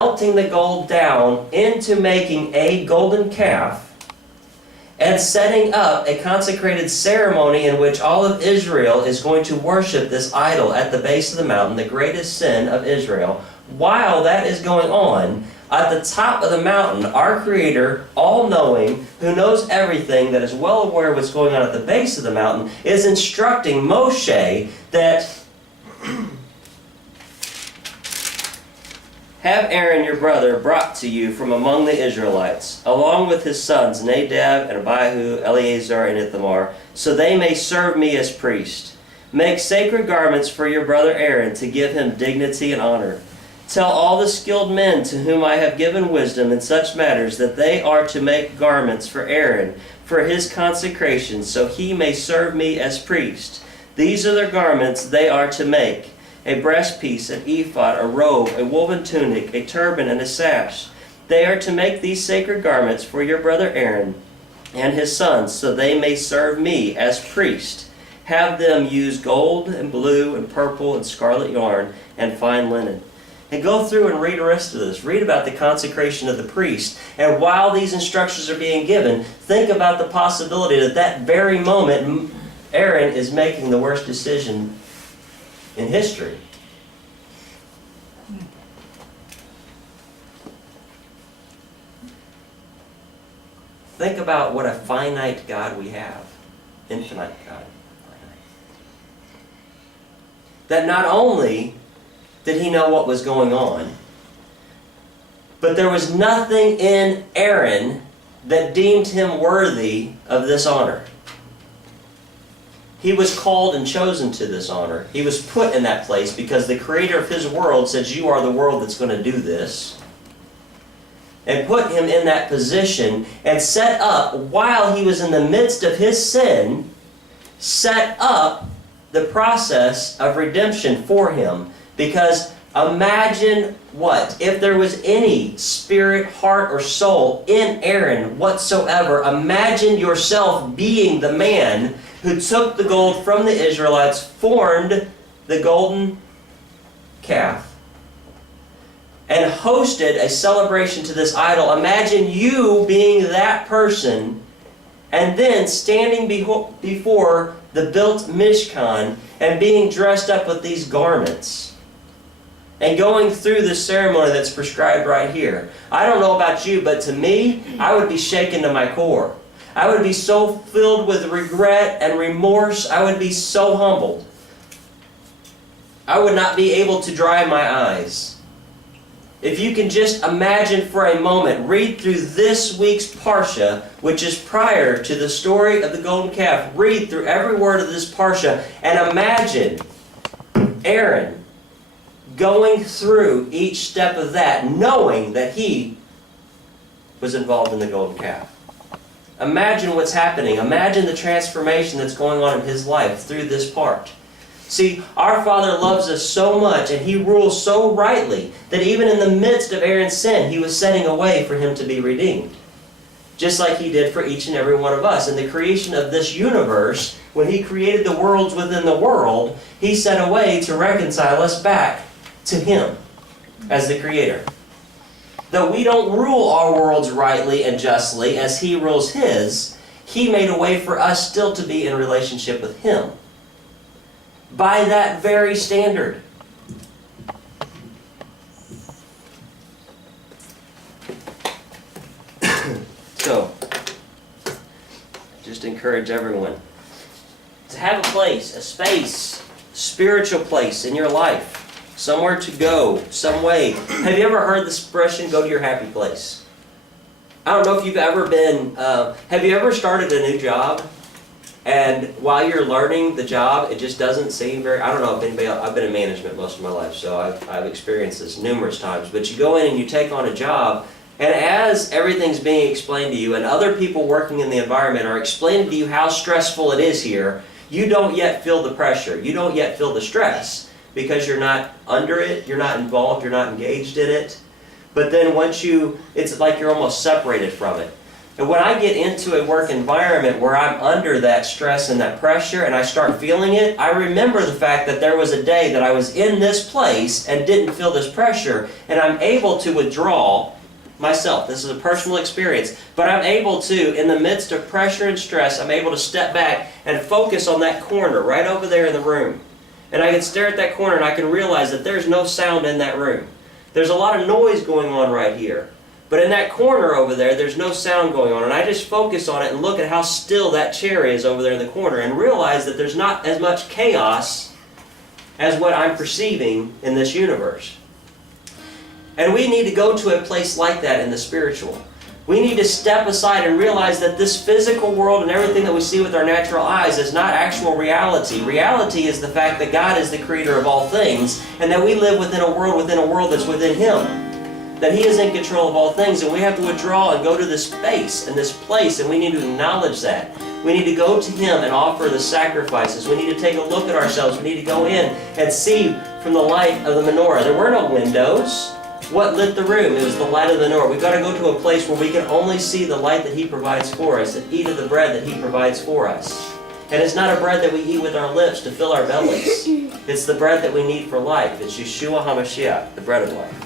melting the gold down into making a golden calf and setting up a consecrated ceremony in which all of Israel is going to worship this idol at the base of the mountain, the greatest sin of Israel. While that is going on, at the top of the mountain, our Creator, all-knowing, who knows everything, that is well aware of what's going on at the base of the mountain, is instructing Moshe that have Aaron your brother brought to you from among the Israelites, along with his sons Nadab and Abihu, Eleazar and Ithamar, so they may serve me as priest. Make sacred garments for your brother Aaron to give him dignity and honor. Tell all the skilled men to whom I have given wisdom in such matters that they are to make garments for Aaron for his consecration, so he may serve me as priest. These are the garments they are to make: a breastpiece, an ephod, a robe, a woven tunic, a turban, and a sash. They are to make these sacred garments for your brother Aaron and his sons, so they may serve me as priest. Have them use gold and blue and purple and scarlet yarn and fine linen. And go through and read the rest of this. Read about the consecration of the priest. And while these instructions are being given, think about the possibility that that very moment Aaron is making the worst decision in history. Think about what a finite God we have. Infinite God. That not only did he know what was going on, but there was nothing in Aaron that deemed him worthy of this honor. He was called and chosen to this honor. He was put in that place because the Creator of his world says, you are the world that's going to do this. And put him in that position and set up, while he was in the midst of his sin, set up the process of redemption for him. Because imagine if there was any spirit, heart, or soul in Aaron whatsoever, imagine yourself being the man who took the gold from the Israelites, formed the golden calf, and hosted a celebration to this idol. Imagine you being that person, and then standing before the built Mishkan and being dressed up with these garments and going through the ceremony that's prescribed right here. I don't know about you, but to me, I would be shaken to my core. I would be so filled with regret and remorse. I would be so humbled. I would not be able to dry my eyes. If you can just imagine for a moment, read through this week's Parsha, which is prior to the story of the golden calf. Read through every word of this Parsha and imagine Aaron going through each step of that, knowing that he was involved in the golden calf. Imagine what's happening. Imagine the transformation that's going on in his life through this part. See, our Father loves us so much, and He rules so rightly, that even in the midst of Aaron's sin, He was setting a way for him to be redeemed. Just like He did for each and every one of us. In the creation of this universe, when He created the worlds within the world, He set a way to reconcile us back to Him as the Creator. Though we don't rule our worlds rightly and justly as He rules His, He made a way for us still to be in relationship with Him. By that very standard. So, just encourage everyone to have a place, a space, spiritual place in your life. Somewhere to go, some way. Have you ever heard the expression, go to your happy place? I don't know if you've ever been, have you ever started a new job? And while you're learning the job, it just doesn't seem very, I don't know if anybody else, I've been in management most of my life, so I've experienced this numerous times. But you go in and you take on a job, and as everything's being explained to you, and other people working in the environment are explaining to you how stressful it is here, you don't yet feel the pressure. You don't yet feel the stress. Because you're not under it, you're not involved, you're not engaged in it. But then once it's like you're almost separated from it. And when I get into a work environment where I'm under that stress and that pressure and I start feeling it, I remember the fact that there was a day that I was in this place and didn't feel this pressure, and I'm able to withdraw myself. This is a personal experience, but I'm able to, in the midst of pressure and stress, I'm able to step back and focus on that corner right over there in the room. And I can stare at that corner and I can realize that there's no sound in that room. There's a lot of noise going on right here. But in that corner over there, there's no sound going on. And I just focus on it and look at how still that chair is over there in the corner and realize that there's not as much chaos as what I'm perceiving in this universe. And we need to go to a place like that in the spiritual. We need to step aside and realize that this physical world and everything that we see with our natural eyes is not actual reality. Reality is the fact that God is the creator of all things and that we live within a world that's within Him. That He is in control of all things, and we have to withdraw and go to this space and this place, and we need to acknowledge that. We need to go to Him and offer the sacrifices. We need to take a look at ourselves. We need to go in and see from the light of the menorah. There were no windows. What lit the room? It was the light of the menorah. We've got to go to a place where we can only see the light that He provides for us and eat of the bread that He provides for us. And it's not a bread that we eat with our lips to fill our bellies. It's the bread that we need for life. It's Yeshua HaMashiach, the bread of life.